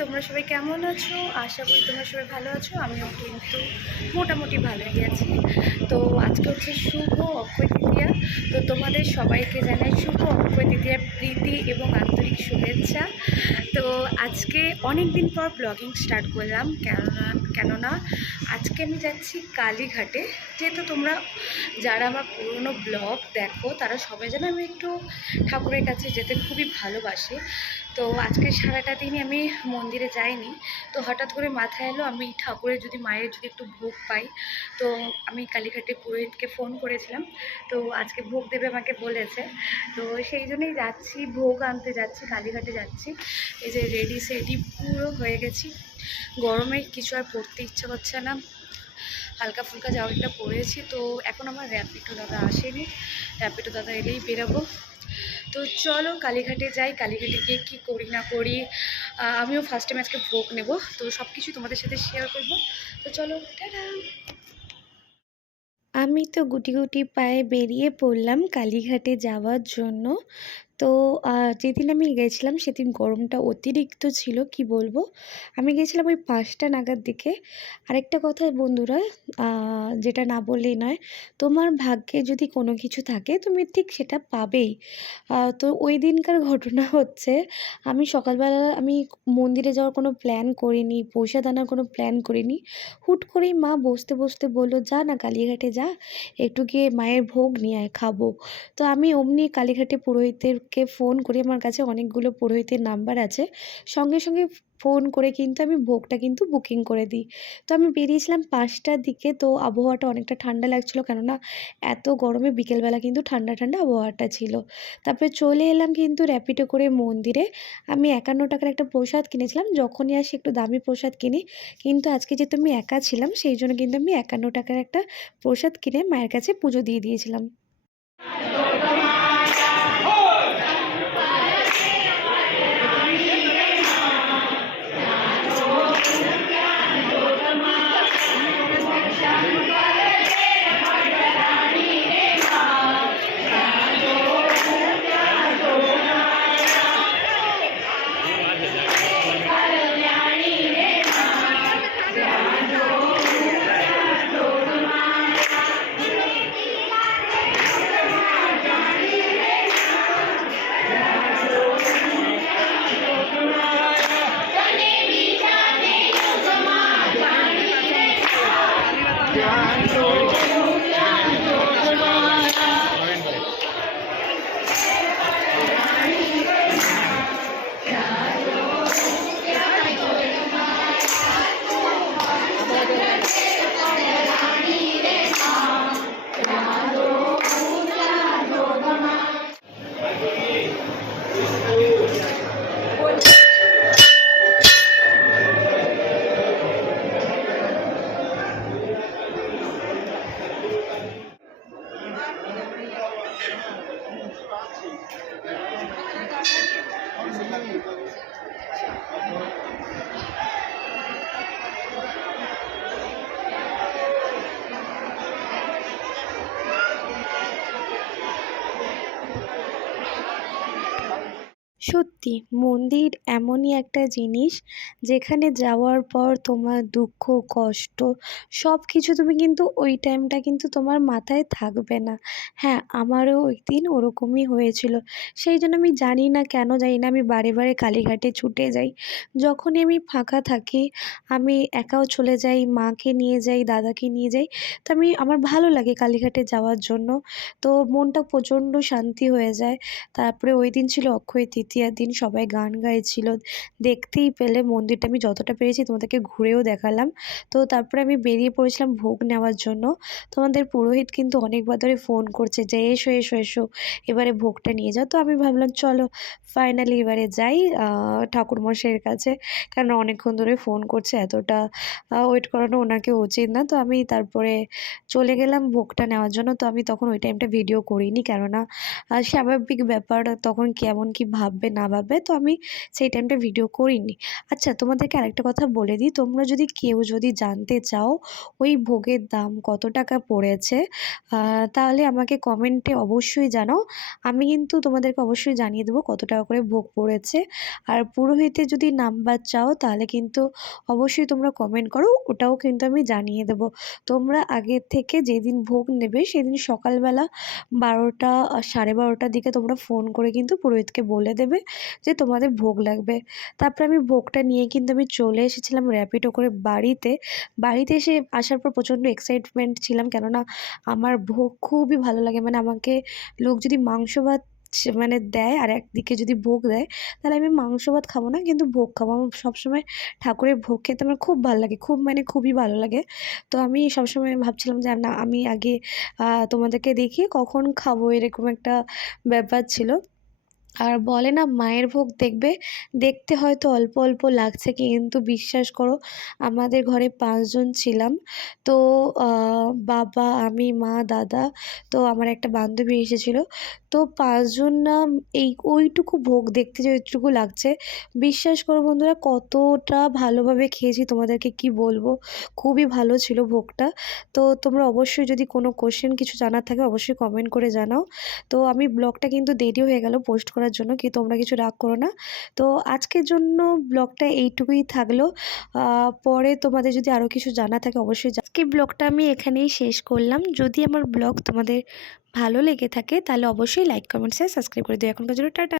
তোমরা সবাই কেমন আছো? আশা করি তোমরা সবাই ভালো আছো। আমিও কিন্তু মোটামুটি ভালোই আছি। তো আজকে হচ্ছে শুভ অক্ষয় তৃতীয়া। তো তোমাদের সবাইকে জানাই শুভ অক্ষয় তৃতীয়ার প্রীতি এবং আন্তরিক শুভেচ্ছা। তো আজকে অনেক দিন পর ব্লগিং স্টার্ট করলাম, কেননা আজকে আমি যাচ্ছি কালীঘাটে। যেহেতু তোমরা যারা আমার পুরনো ব্লগ দেখো তারা সবাই জানো আমি একটু ঠাকুরের কাছে যেতে খুবই ভালোবাসি। তো আজকে সারাটা দিনই আমি মন্দিরে যাইনি। তো হঠাৎ করে মাথায় এলো আমি ঠাকুরের যদি মায়ের যদি একটু ভোগ পাই। তো আমি কালীঘাটে পুরোহিতকে ফোন করেছিলাম, তো আজকে ভোগ দেবে আমাকে বলেছে। তো সেই জন্যই যাচ্ছি, ভোগ আনতে যাচ্ছি, কালীঘাটে যাচ্ছি। এই যে রেডি সেডি পুরো হয়ে গেছি। গরমে কিছু আর পরতে ইচ্ছা করছে না, হালকা ফুলকা জামাটা পরেছি। তো এখন আমার র্যাপিডো দাদা আসেনি, র্যাপিডো দাদা এলেই বেরোবো। তো চলো কালীঘাটে যাই, কালীঘাটে গিয়ে কী করি না করি। আমিও ফার্স্ট টাইম আজকে ভোগ নেব, তো সব কিছু তোমাদের সাথে শেয়ার করব। তো চলো, টাটা। আমি তো গুটি গুটি পায়ে বেরিয়ে পড়লাম কালীঘাটে যাওয়ার জন্য। তো যেদিন আমি গেছিলাম সেদিন গরমটা অতিরিক্ত ছিল, কি বলবো। আমি গেছিলাম ওই 5টা নাগাদ দিকে। আরেকটা কথা বন্ধুরা, যেটা না বললেই নয়, তোমার ভাগ্যে যদি কোনো কিছু থাকে তুমি ঠিক সেটা পাবেই। তো ওই দিনকার ঘটনা হচ্ছে, আমি সকালবেলা মন্দিরে যাওয়ার কোনো প্ল্যান করিনি, প্রসাদ আনার কোনো প্ল্যান করিনি। হুট করেই মা বসতে বসতে বলল, যা না কালীঘাটে যা, একটু গিয়ে মায়ের ভোগ নিয়ে আয়, খাবো। তো আমি অমনি কালীঘাটে পুরোহিতদেরকে ফোন করি, আমার কাছে অনেকগুলো পুরোহিতের নাম্বার আছে। সঙ্গে সঙ্গে ফোন করে কিন্তু আমি ভোগটা কিন্তু বুকিং করে দিই। তো আমি বেরিয়েছিলাম 5টার দিকে। তো আবহাওয়াটা অনেকটা ঠান্ডা লাগছিলো, কেননা এত গরমে বিকেলবেলা কিন্তু ঠান্ডা ঠান্ডা আবহাওয়াটা ছিল। তারপরে চলে এলাম কিন্তু র্যাপিডো করে মন্দিরে। আমি 51 টাকার একটা প্রসাদ কিনেছিলাম, যখনই আসি একটু দামি প্রসাদ কিনি। কিন্তু আজকে যেহেতু আমি একা ছিলাম সেই জন্য কিন্তু আমি 51 টাকার একটা প্রসাদ কিনে মায়ের কাছে পুজো দিয়ে দিয়েছিলাম। সত্যি মন্দির এমনই একটা জিনিস, যেখানে যাওয়ার পর তোমার দুঃখ কষ্ট সব কিছু তুমি কিন্তু ওই টাইমটা কিন্তু তোমার মাথায় থাকবে না। হ্যাঁ, আমারও ওই দিন ওরকমই হয়েছিল। সেই জন্য আমি জানি না কেন জানি না আমি বারে বারে কালীঘাটে ছুটে যাই। যখনই আমি ফাঁকা থাকি আমি একাও চলে যাই, মাকে নিয়ে যাই, দাদাকে নিয়ে যাই। তো আমার ভালো লাগে কালীঘাটে যাওয়ার জন্য। তো মনটা প্রচণ্ড শান্তি হয়ে যায়। তারপরে ওই দিন ছিল অক্ষয় তৃতীয়ার দিন, সবাই গান গাইছিল। দেখতেই পেলে মন্দিরটা আমি যতটা পেরেছি তোমাদেরকে ঘুরেও দেখালাম। তো তারপরে আমি বেরিয়ে পড়েছিলাম ভোগ নেওয়ার জন্য। তোমাদের পুরোহিত কিন্তু অনেকবার ধরে ফোন করছে যে এসো এসো এসো, এবারে ভোগটা নিয়ে যাও। তো আমি ভাবলাম চলো ফাইনালি এবারে যাই ঠাকুরমশাইয়ের কাছে, কারণ অনেকক্ষণ ধরে ফোন করছে, এতটা ওয়েট করানো ওনাকে উচিত না। তো আমি তারপরে চলে গেলাম ভোগটা নেওয়ার জন্য। তো আমি তখন ওই টাইমটা ভিডিও করিনি, কেননা স্বাভাবিক ব্যাপার, তখন কেমন কি ভাববে না ভাববে, তো আমি সেই টাইমটা ভিডিও করিনি। আচ্ছা, তোমাদেরকে আরেকটা কথা বলে দিই, তোমরা যদি কেউ যদি জানতে চাও ওই ভোগের দাম কত টাকা পড়েছে, তাহলে আমাকে কমেন্টে অবশ্যই জানাও। আমি কিন্তু তোমাদেরকে অবশ্যই জানিয়ে দেবো কত টাকা করে ভোগ পড়েছে। আর পুরোহিতের যদি নাম্বার চাও তাহলে কিন্তু অবশ্যই তোমরা কমেন্ট করো, ওটাও কিন্তু আমি জানিয়ে দেবো। তোমরা আগের থেকে যেদিন ভোগ নেবে সেদিন সকালবেলা 12টা 12:30টার দিকে তোমরা ফোন করে কিন্তু পুরোহিতকে বলে দেবে যে তোমাদের ভোগ লাগবে। তারপরে আমি ভোগটা নিয়ে কিন্তু আমি চলে এসেছিলাম র্যাপিডো করে বাড়িতে। বাড়িতে এসে আসার পর প্রচণ্ড এক্সাইটমেন্ট ছিলাম, কেননা আমার ভোগ খুবই ভালো লাগে। মানে আমাকে লোক যদি মাংস ভাত মানে দেয় আর একদিকে যদি ভোগ দেয়, তাহলে আমি মাংস ভাত খাবো না, কিন্তু ভোগ খাবো। আমার সবসময় ঠাকুরের ভোগ খেতে আমার খুব ভালো লাগে, খুব মানে খুবই ভালো লাগে। তো আমি সবসময় ভাবছিলাম যে না, আমি আগে তোমাদেরকে দেখিয়ে কখন খাবো, এরকম একটা ব্যাপার ছিল। আর বলে না, মায়ের ভোগ দেখবে, দেখতে হয়তো অল্প অল্প লাগছে, কিন্তু বিশ্বাস করো আমাদের ঘরে 5 জন ছিলাম। তো বাবা, আমি, মা, দাদা, তো আমার একটা বান্ধবী এসেছিলো। তো 5 জন না, ওইটুকু ভোগ দেখতে যে ওইটুকু লাগছে, বিশ্বাস করো বন্ধুরা কতটা ভালোভাবে খেয়েছি তোমাদেরকে কি বলবো। খুবই ভালো ছিল ভোগটা। তো তোমরা অবশ্যই যদি কোনো কোশ্চেন কিছু জানার থাকে অবশ্যই কমেন্ট করে জানাও। তো আমি ব্লগটা কিন্তু দেরি হয়ে গেল পোস্ট করার জন্য, কি তোমরা কিছু রাগ করো না। তো আজকের জন্য ব্লগটা এইটুকুই থাকলো। পরে তোমাদের যদি আরও কিছু জানা থাকে অবশ্যই আজকে ব্লগটা আমি এখানেই শেষ করলাম। যদি আমার ব্লগ তোমাদের ভালো লেগে থাকে তাহলে অবশ্যই লাইক, কমেন্ট, শেয়ার, সাবস্ক্রাইব করে দিও। এখনকার জন্য টাটা।